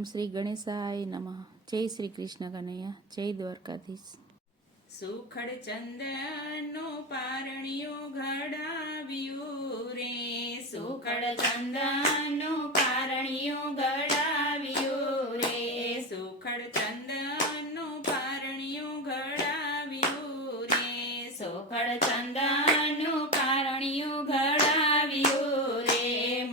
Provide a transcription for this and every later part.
ઓમ શ્રી ગણેશાય નમઃ. જય શ્રી કૃષ્ણ કનૈયા, જય દ્વારકાધીશ. સુખડ ચંદનનો પારણિયો ઘડાવ્યું રે, સુખડ ચંદનનો પારણિયો ઘડાવ્યું રે, સુખડ ચંદનનો પારણિયો ઘડાવ્યું રે, સુખડ ચંદનનો પારણિયો ઘડાવ્યું રે.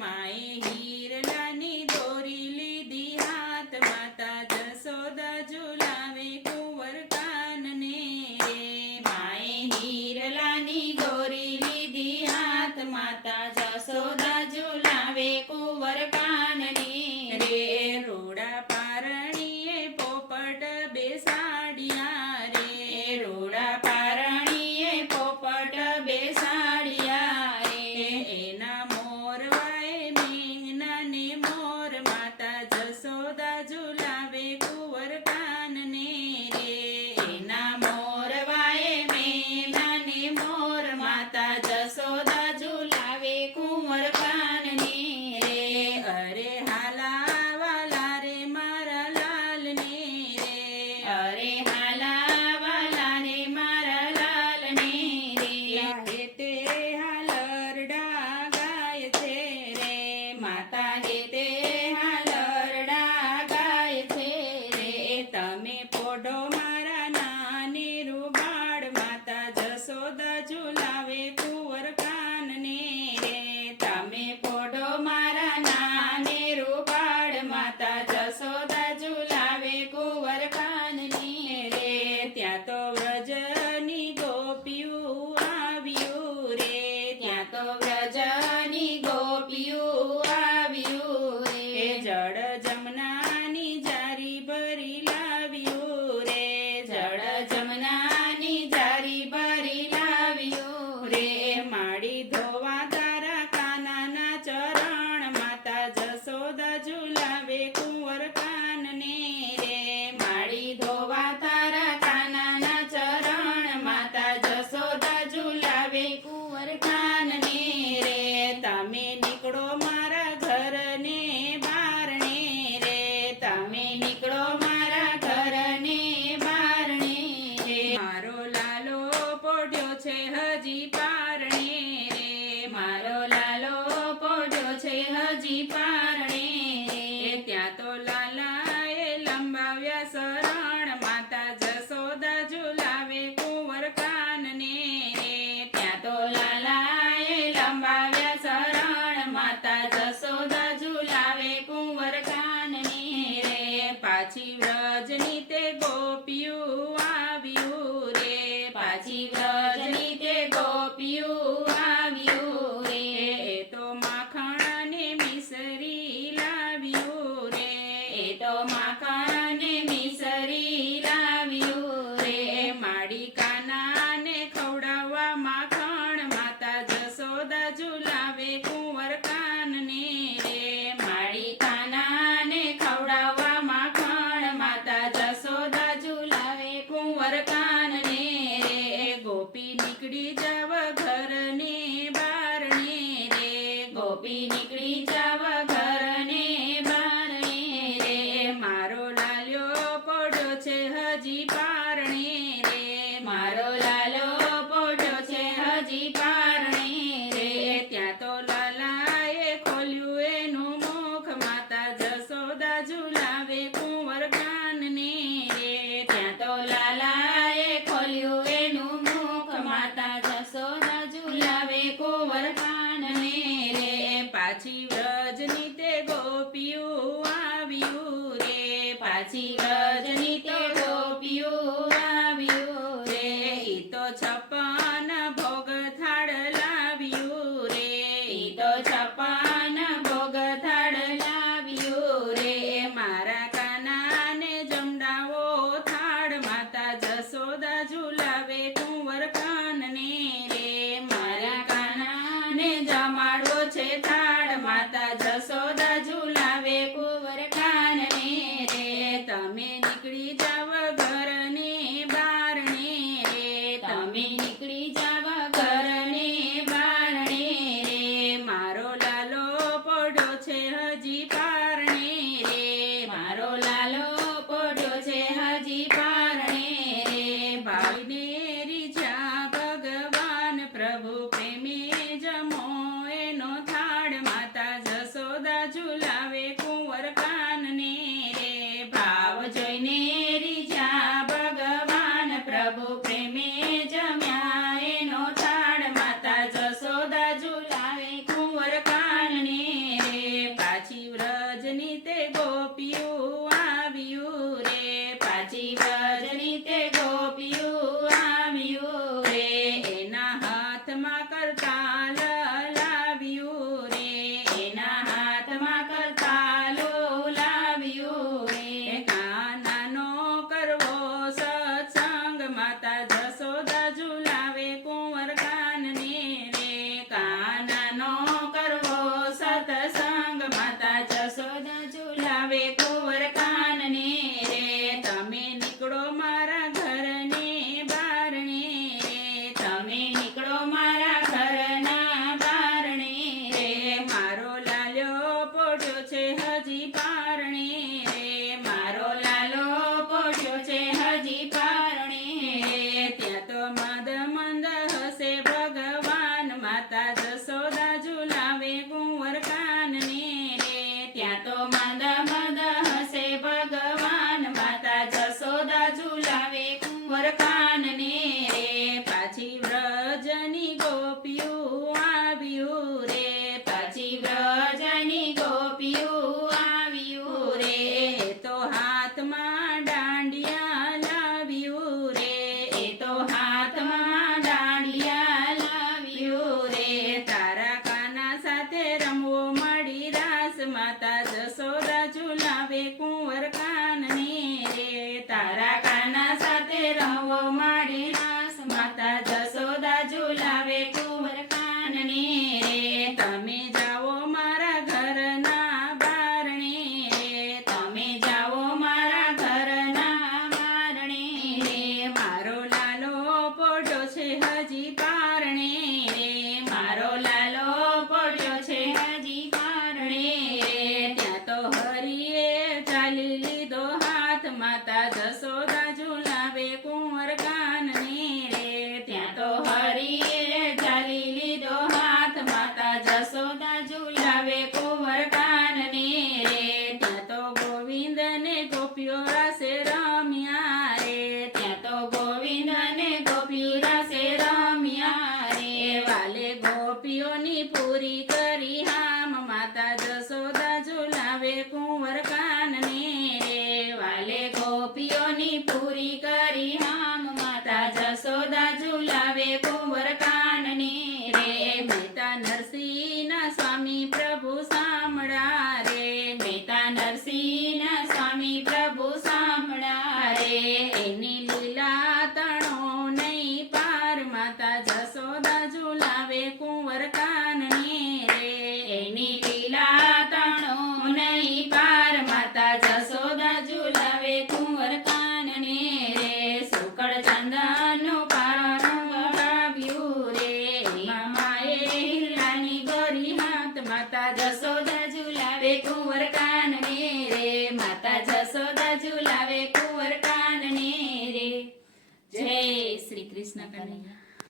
માએ હીરલાની દોરી લીધી હાથ, માતા જશોદા ઝુલાવે કુંવર કાનને રે. માએ હીરલાની દોરી લીધી હાથ, માતા જશોદા ઝુલાવે કુંવર કાનને રે. રોડા પારણીએ પોપટ બેસાડ્યા રે, રોડા પારણીએ પોપટ બેસાડ્યા રે. એના મોરવાએ મેઘનાને મોર, માતા જશોદા ઝુલાવે કુંવર કાનને રે. એના મોરવાએ મેઘનાને મોર, માતા જશોદા ઝુલાવે કુંવર કાનને રે. અરે હાલા વાલા રે મારા લાલને રે, અરે હાલા વાલા રે મારા લાલને રે. હેતે હાલરડા ગાય છે રે, માતા હેતે હાલરડા ગાય છે રે. તમે પોઢો મારા નાનેરું બાળ, માતા જશોદા ઝુલાવે કુંવર કાનને રે. તમે પોઢો મારા નાનેરું બાળ, માતા જશોદા ઝુલાવે કુંવર કાનને રે. ત્યાં તો વ્રજની ગોપીયું આવ્યું રે, ત્યાં તો વ્રજની ગોપીયું આવ્યું રે. જળ જમનાની જારી ભરી લાવ્યું રે, જળ જમનાની જારી ભરી લાવ્યું રે. માડી ધોવા તારા કાનાના ચરણ, માતા જશોદા ઝુલાવે કુંવર કાનને રે. માડી ધોવા તારા કાનાના ચરણ, માતા જશોદા ઝુલાવે કુંવર કાનને રે. તમે નીકળો મારા ઘરને બારણે રે, તમે નીકળો મારા ઘરને બારણે રે. મારો લાલો પોઢ્યો છે હજી પારણે રે, મારો લાલો પોઢ્યો છે હજી પારણે રે. ત્યાં તો લાલાએ લંબાવ્યા શરણ, માતા જશોદા ઝુલાવે કુંવર કાનને રે. ત્યાં તો લાલાએ લંબાવ્યા શરણ, માતા જશોદા ઝુલાવે કુંવર કાનને રે. પાછી વ્રજની તે ગોપિયું આવ્યું રે, પાછી વ્રજની તે ગોપિયું આવ્યું રે. એ તો માખણ અને મિસરી લાવ્યું રે, એ તો માખણ અને મિસરી લાવ્યું રે. માડી કાનાને ખવડાવવા માખણ, માતા જશોદા ઝુલાવે કુંવર કાનને રે. માડી કાનાને ખવડાવવા માખણ, માતા જશોદા ઝુલાવે કુંવર કાનને રે. ગોપી નીકળી જાવ ઘર